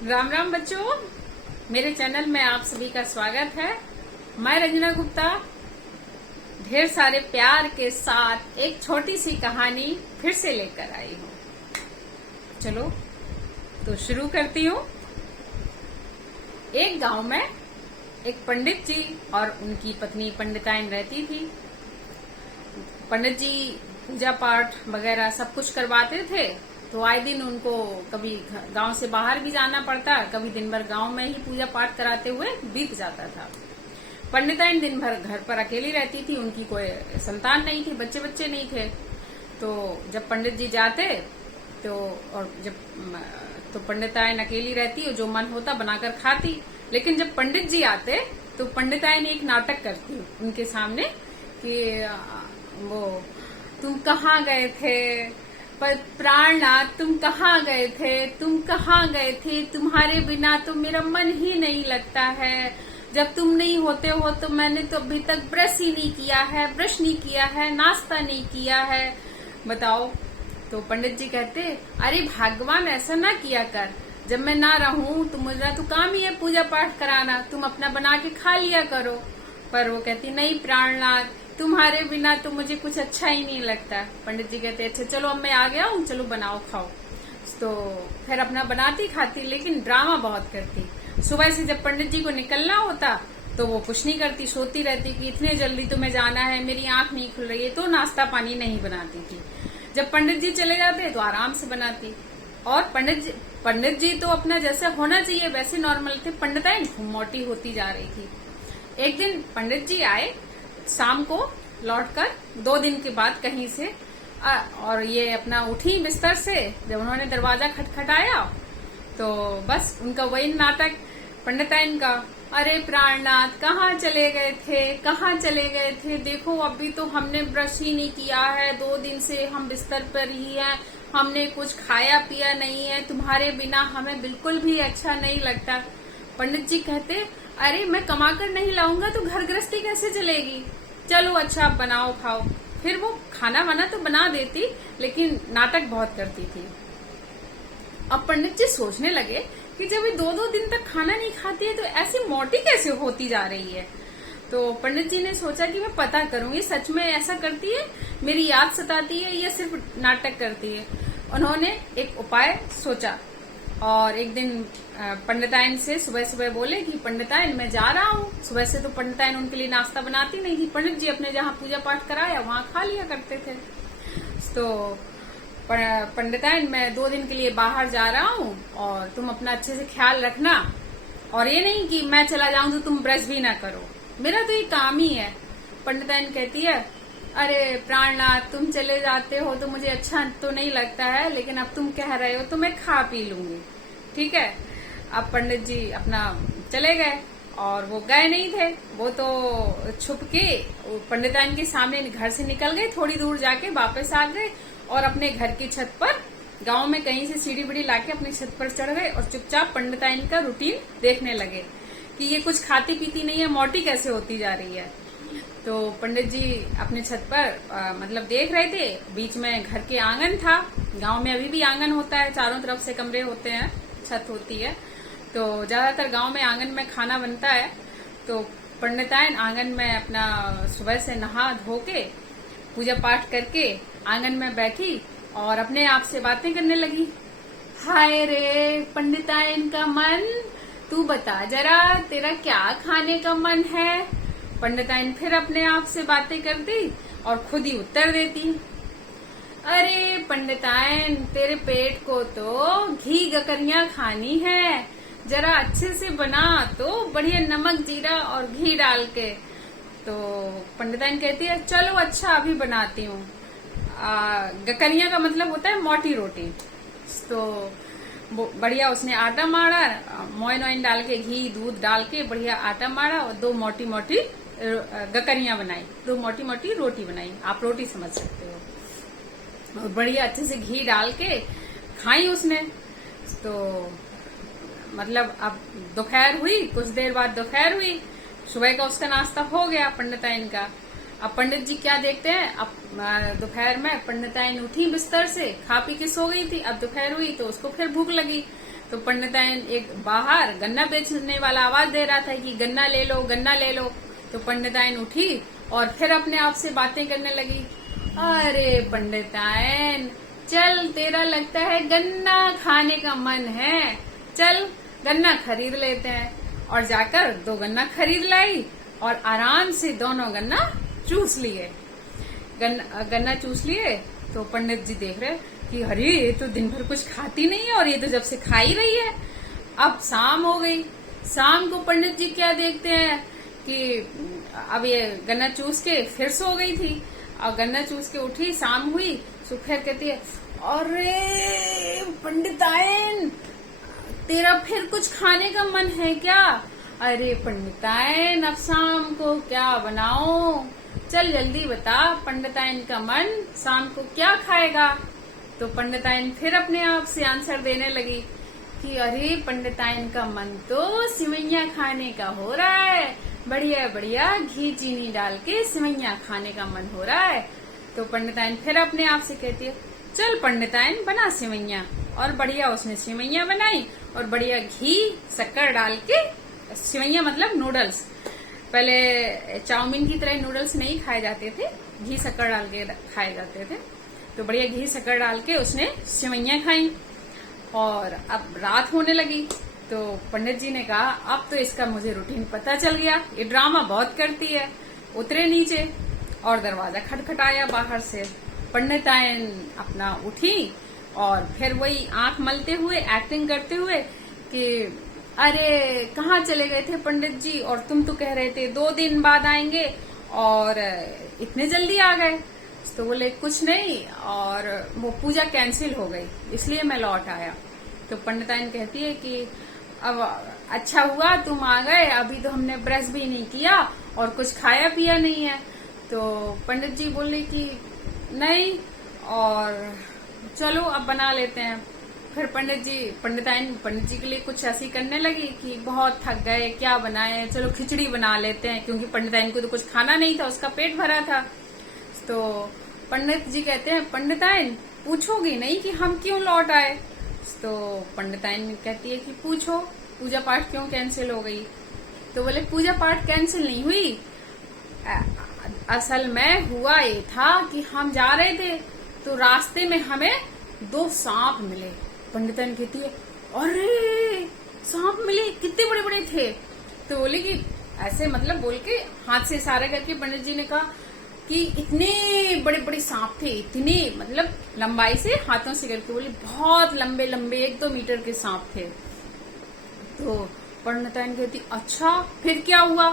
राम राम बच्चों, मेरे चैनल में आप सभी का स्वागत है। मैं रंजना गुप्ता ढेर सारे प्यार के साथ एक छोटी सी कहानी फिर से लेकर आई हूँ। चलो तो शुरू करती हूँ। एक गांव में एक पंडित जी और उनकी पत्नी पंडिताइन रहती थी। पंडित जी पूजा पाठ वगैरह सब कुछ करवाते थे, तो आए दिन उनको कभी गांव से बाहर भी जाना पड़ता, कभी दिन भर गांव में ही पूजा पाठ कराते हुए बीत जाता था। पंडिताइन दिन भर घर पर अकेली रहती थी, उनकी कोई संतान नहीं थी, बच्चे नहीं थे। तो जब पंडित जी जाते तो पंडिताइन अकेली रहती और जो मन होता बनाकर खाती। लेकिन जब पंडित जी आते तो पंडिताइन एक नाटक करती उनके सामने कि वो तुम कहाँ गए थे प्राणनाथ, तुम कहाँ गए थे, तुम्हारे बिना तो मेरा मन ही नहीं लगता है। जब तुम नहीं होते हो तो मैंने तो अभी तक ब्रश नहीं किया है, नाश्ता नहीं किया है। बताओ। तो पंडित जी कहते, अरे भगवान ऐसा ना किया कर, जब मैं ना रहूं तो मुझे तो काम ही है पूजा पाठ कराना, तुम अपना बना के खा लिया करो। पर वो कहती, नहीं प्राणनाथ, तुम्हारे बिना तो मुझे कुछ अच्छा ही नहीं लगता। पंडित जी कहते, अच्छा चलो अब मैं आ गया हूँ, चलो बनाओ खाओ। तो फिर अपना बनाती खाती, लेकिन ड्रामा बहुत करती। सुबह से जब पंडित जी को निकलना होता तो वो कुछ नहीं करती, सोती रहती कि इतने जल्दी तुम्हें जाना है, मेरी आंख नहीं खुल रही है, तो नाश्ता पानी नहीं बनाती थी। जब पंडित जी चले जाते तो आराम से बनाती। और पंडित जी तो अपना जैसे होना चाहिए वैसे नॉर्मल थे, पंडिताइन मोटी होती जा रही थी। एक दिन पंडित जी आए शाम को लौटकर 2 दिन के बाद कहीं से, और ये अपना उठी बिस्तर से। जब उन्होंने दरवाजा खटखटाया तो बस उनका वही नाटक पंडिताइन का, अरे प्राणनाथ कहाँ चले गए थे, देखो अभी तो हमने ब्रश ही नहीं किया है, 2 दिन से हम बिस्तर पर ही हैं, हमने कुछ खाया पिया नहीं है, तुम्हारे बिना हमें बिल्कुल भी अच्छा नहीं लगता। पंडित जी कहते, अरे मैं कमाकर नहीं लाऊंगा तो घर गृहस्थी कैसे चलेगी, चलो अच्छा बनाओ खाओ। फिर वो खाना वाना तो बना देती, लेकिन नाटक बहुत करती थी। अब पंडित जी सोचने लगे कि जब ये 2-2 दिन तक खाना नहीं खाती है तो ऐसी मोटी कैसे होती जा रही है। तो पंडित जी ने सोचा कि मैं पता करूं, ये सच में ऐसा करती है, मेरी याद सताती है या सिर्फ नाटक करती है। उन्होंने एक उपाय सोचा और एक दिन पंडिताइन से सुबह बोले कि पंडिताइन मैं जा रहा हूँ। सुबह से तो पंडिताइन उनके लिए नाश्ता बनाती नहीं थी, पंडित जी अपने जहाँ पूजा पाठ कराया वहाँ खा लिया करते थे। तो पंडिताइन मैं 2 दिन के लिए बाहर जा रहा हूँ और तुम अपना अच्छे से ख्याल रखना, और ये नहीं कि मैं चला जाऊं तो तुम ब्रश भी ना करो, मेरा तो ये काम ही है। पंडिताइन कहती है, अरे प्राणनाथ तुम चले जाते हो तो मुझे अच्छा तो नहीं लगता है, लेकिन अब तुम कह रहे हो तो मैं खा पी लूंगी, ठीक है। अब पंडित जी अपना चले गए और वो गए नहीं थे, वो तो छुप के पंडिताइन के सामने घर से निकल गए, थोड़ी दूर जाके वापस आ गए और अपने घर की छत पर, गांव में कहीं से सीढ़ी बीढ़ी लाके अपनी छत पर चढ़ गए और चुपचाप पंडिताइन का रूटीन देखने लगे कि ये कुछ खाती पीती नहीं है, मोटी कैसे होती जा रही है। तो पंडित जी अपने छत पर मतलब देख रहे थे, बीच में घर के आंगन था। गांव में अभी भी आंगन होता है, चारों तरफ से कमरे होते हैं, छत होती है, तो ज्यादातर गांव में आंगन में खाना बनता है। तो पंडिताइन आंगन में अपना सुबह से नहा धो के पूजा पाठ करके आंगन में बैठी और अपने आप से बातें करने लगी। हाय रे पंडिताइन का मन, तू बता जरा तेरा क्या खाने का मन है। पंडिताइन फिर अपने आप से बातें करती और खुद ही उत्तर देती, अरे पंडिताइन तेरे पेट को तो घी गकरियां खानी है, जरा अच्छे से बना तो बढ़िया नमक जीरा और घी डाल के। तो पंडिताइन कहती है, चलो अच्छा अभी बनाती हूँ। गकरियां का मतलब होता है मोटी रोटी। तो बढ़िया उसने आटा मारा, मोइन डाल के घी दूध डाल के बढ़िया आटा मारा और 2 मोटी मोटी गकरियां बनाई, 2 मोटी मोटी रोटी बनाई, आप रोटी समझ सकते हो। और बढ़िया अच्छे से घी डाल के खाई उसने। तो मतलब अब दोपहर हुई, कुछ देर बाद दोपहर हुई, सुबह का उसका नाश्ता हो गया पंडिताइन का। अब पंडित जी क्या देखते हैं, अब दोपहर में पंडिताइन उठी बिस्तर से, खा पी के सो गई थी। अब दोपहर हुई तो उसको फिर भूख लगी, तो पंडिताइन एक बाहर गन्ना बेचने वाला आवाज दे रहा था कि गन्ना ले लो, गन्ना ले लो। तो पंडिताइन उठी और फिर अपने आप से बातें करने लगी, अरे पंडिताइन चल, तेरा लगता है गन्ना खाने का मन है, चल गन्ना खरीद लेते हैं। और जाकर 2 गन्ना खरीद लाई और आराम से दोनों गन्ना चूस लिए। गन्ना चूस लिए तो पंडित जी देख रहे कि अरे ये तो दिन भर कुछ खाती नहीं है और ये तो जब से खा ही रही है। अब शाम हो गई, शाम को पंडित जी क्या देखते हैं कि अब ये गन्ना चूस के फिर सो गई थी, और गन्ना चूस के उठी, शाम हुई तो फिर कहती है, अरे पंडिताइन तेरा फिर कुछ खाने का मन है क्या? अरे पंडिताइन अब शाम को क्या बनाऊं, चल जल्दी बता, पंडिताइन का मन शाम को क्या खाएगा? तो पंडिताइन फिर अपने आप से आंसर देने लगी कि अरे पंडिताइन का मन तो सिवैया खाने का हो रहा है, बढ़िया बढ़िया घी चीनी डाल के सिवैया खाने का मन हो रहा है। तो पंडिताइन फिर अपने आप से कहती है, चल पंडिताइन बना सिवैया। और बढ़िया उसने सिवैया बनाई और बढ़िया घी शक्कर डाल के, सिवैया मतलब नूडल्स, पहले चाउमीन की तरह नूडल्स नहीं खाए जाते थे, घी शक्कर डाल के खाए जाते थे। तो बढ़िया घी शक्कर डाल के उसने सिवैया खाई। और अब रात होने लगी तो पंडित जी ने कहा, अब तो इसका मुझे रूटीन पता चल गया, ये ड्रामा बहुत करती है। उतरे नीचे और दरवाजा खटखटाया बाहर से। पंडिताइन अपना उठी और फिर वही आंख मलते हुए, एक्टिंग करते हुए कि अरे कहाँ चले गए थे पंडित जी, और तुम तो कह रहे थे 2 दिन बाद आएंगे और इतने जल्दी आ गए। तो बोले कुछ नहीं, और वो पूजा कैंसिल हो गई इसलिए मैं लौट आया। तो पंडिताइन कहती है कि अब अच्छा हुआ तुम आ गए, अभी तो हमने ब्रश भी नहीं किया और कुछ खाया पिया नहीं है। तो पंडित जी बोले कि नहीं, और चलो अब बना लेते हैं। फिर पंडिताइन पंडित जी के लिए कुछ ऐसी करने लगी कि बहुत थक गए, क्या बनाए, चलो खिचड़ी बना लेते हैं, क्योंकि पंडिताइन को तो कुछ खाना नहीं था, उसका पेट भरा था। तो पंडित जी कहते हैं, पंडिताइन पूछोगी नहीं कि हम क्यों लौट आए? तो पंडिताइन कहती है कि पूछो, पूजा पाठ क्यों कैंसिल हो गई? तो बोले पूजा पाठ कैंसिल नहीं हुई, असल में हुआ ये था कि हम जा रहे थे तो रास्ते में हमें 2 सांप मिले। पंडिताइन कहती है, अरे सांप मिले, कितने बड़े बड़े थे? तो बोले कि ऐसे मतलब बोल के हाथ से इशारा करके पंडित जी ने कहा कि इतने बड़े बड़े सांप थे, इतने मतलब लंबाई से हाथों से करके, बोले बहुत लंबे लंबे 1-2 मीटर के सांप थे। तो पंडिताइन कहती, अच्छा फिर क्या हुआ?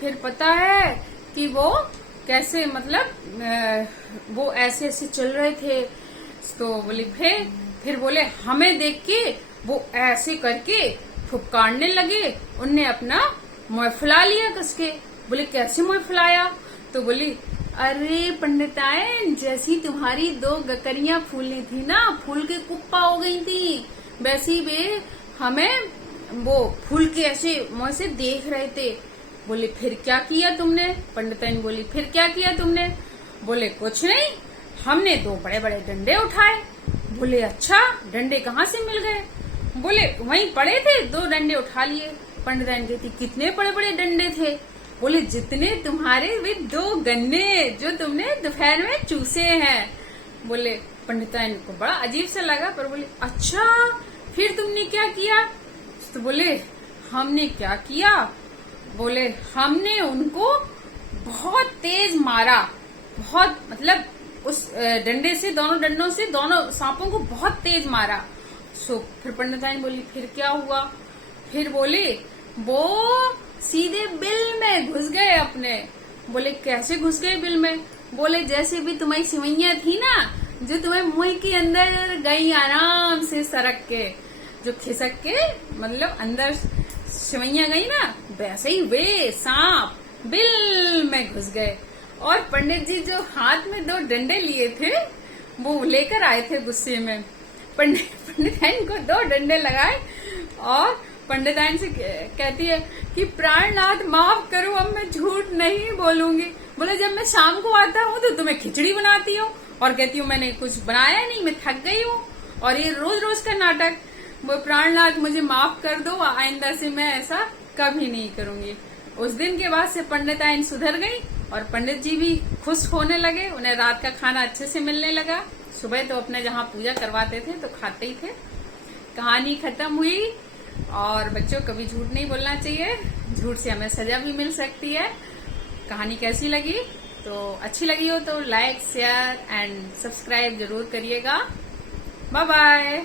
फिर पता है कि वो कैसे, मतलब वो ऐसे ऐसे चल रहे थे। तो बोले फिर बोले हमें देख के वो ऐसे करके फुफकारने लगे, उनने अपना मुंह फुला लिया कस के। बोले कैसे मुंह फुलाया? तो बोली, अरे पंडिताइन जैसी तुम्हारी 2 गकरियां फूलनी थी ना, फूल के कुप्पा हो गई थी, वैसी वे हमें वो फूल के ऐसे मुंह से देख रहे थे। बोले फिर क्या किया तुमने? पंडिताइन बोली फिर क्या किया तुमने? बोले कुछ नहीं, हमने 2 बड़े बड़े डंडे उठाए। बोले अच्छा, डंडे कहाँ से मिल गए? बोले वहीं पड़े थे, 2 डंडे उठा लिए। पंडिताइन कहती कितने बड़े बड़े डंडे थे? बोले जितने तुम्हारे वे 2 गन्ने जो तुमने दोपहर में चूसे हैं। बोले पंडिताइन को बड़ा अजीब सा लगा, पर बोले अच्छा फिर तुमने क्या किया? तो बोले हमने क्या किया? बोले हमने उनको बहुत तेज मारा, बहुत मतलब उस डंडे से, दोनों डंडों से दोनों सांपों को बहुत तेज मारा। फिर पंडिताइन बोली फिर क्या हुआ? फिर बोले वो सीधे बिल में घुस गए अपने। बोले कैसे घुस गए बिल में? बोले जैसे भी तुम्हारी सिवैया थी ना, जो तुम्हें मुंह के अंदर गई आराम से सरक के, जो खिसक के मतलब अंदर सिवैया गई ना, वैसे ही वे सांप बिल में घुस गए। और पंडित जी जो हाथ में 2 डंडे लिए थे वो लेकर आए थे गुस्से में। पंडिताइन को 2 डंडे लगाए और पंडिताइन से कहती है कि प्राणनाथ माफ करो, अब मैं झूठ नहीं बोलूंगी। बोले जब मैं शाम को आता हूँ तो तुम्हें खिचड़ी बनाती हो और कहती हूँ मैंने कुछ बनाया नहीं, मैं थक गई हूँ, और ये रोज रोज का नाटक। वो प्राणनाथ मुझे माफ कर दो, आइंदा से मैं ऐसा कभी नहीं करूंगी। उस दिन के बाद से पंडिताइन सुधर गई और पंडित जी भी खुश होने लगे, उन्हें रात का खाना अच्छे से मिलने लगा। सुबह तो अपने जहाँ पूजा करवाते थे तो खाते ही थे। कहानी खत्म हुई। और बच्चों, कभी झूठ नहीं बोलना चाहिए, झूठ से हमें सजा भी मिल सकती है। कहानी कैसी लगी? तो अच्छी लगी हो तो लाइक, शेयर एंड सब्सक्राइब जरूर करिएगा। Bye bye.